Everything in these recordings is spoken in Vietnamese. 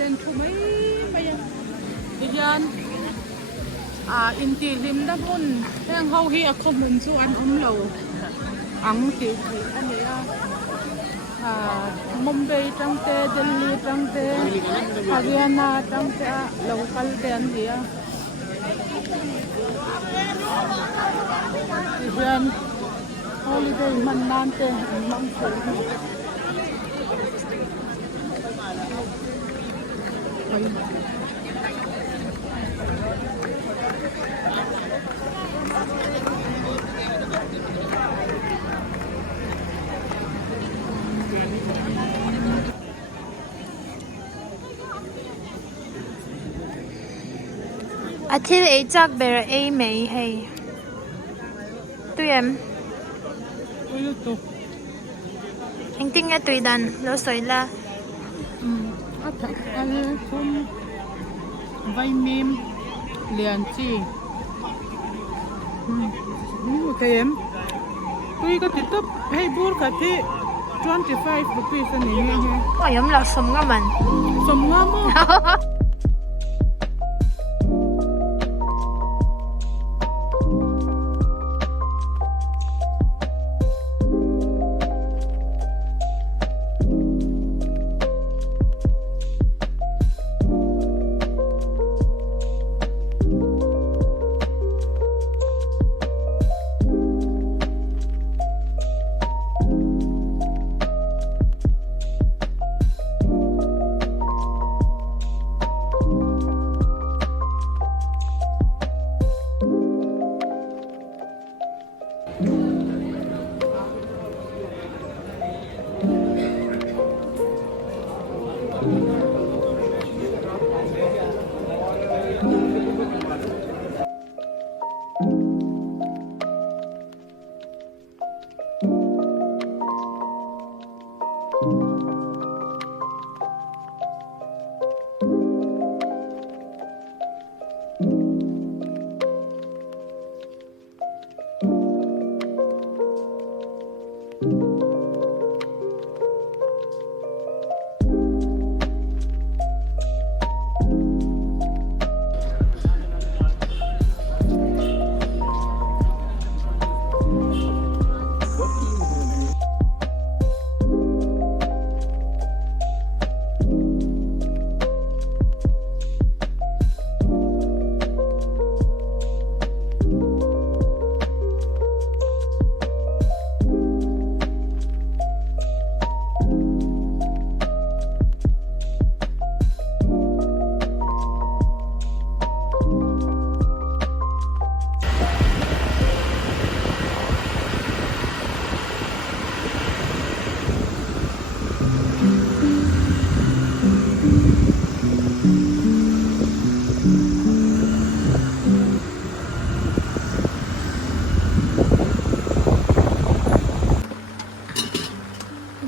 ten thu mấy mấy yan in ti lim da hun hang ho hi a common chu an lo ang ti an ya Mumbai trong te Delhi trong te Haryana trong te local te an dia yan holiday man nan te mang ko Athil ei chak ber ei mei hei tuyem uyu to engting a tuidan lo soila ata ale kum vai mim lian chi okay em tui ka titop hey bur ka ti 25 rupees ani he oyam la som nga man semua mo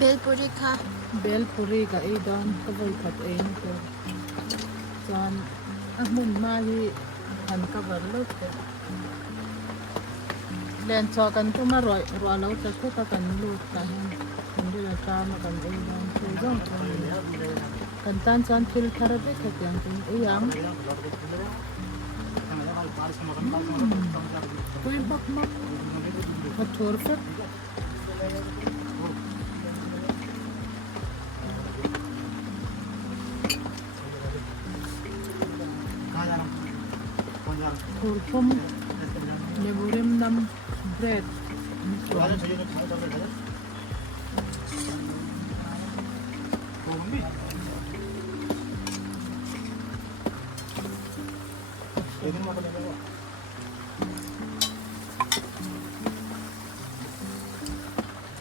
belpuri kha bel puri ka e don ka voi khat e ni ko chan a mun ma hi an ka var lo te len cho kan tu ma roi ro lo ta ko ta kan lu ta hen kun de la ta ma kan e don tu jong kan tan chan thil thar de kha tyang tin e yang koi bak mak ka thor fat kurkum leburim nam bread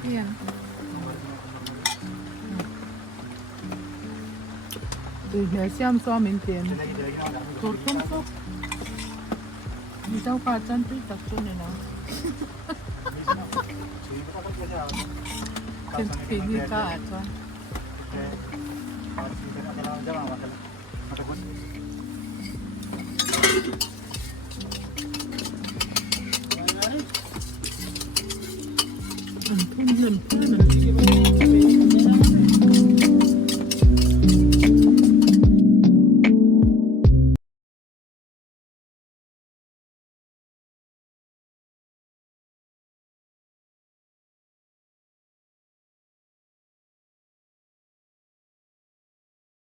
iya từ xem so mình tiền kurkum so đi đâu cả chân tí tập trung này nó thì đi cả chân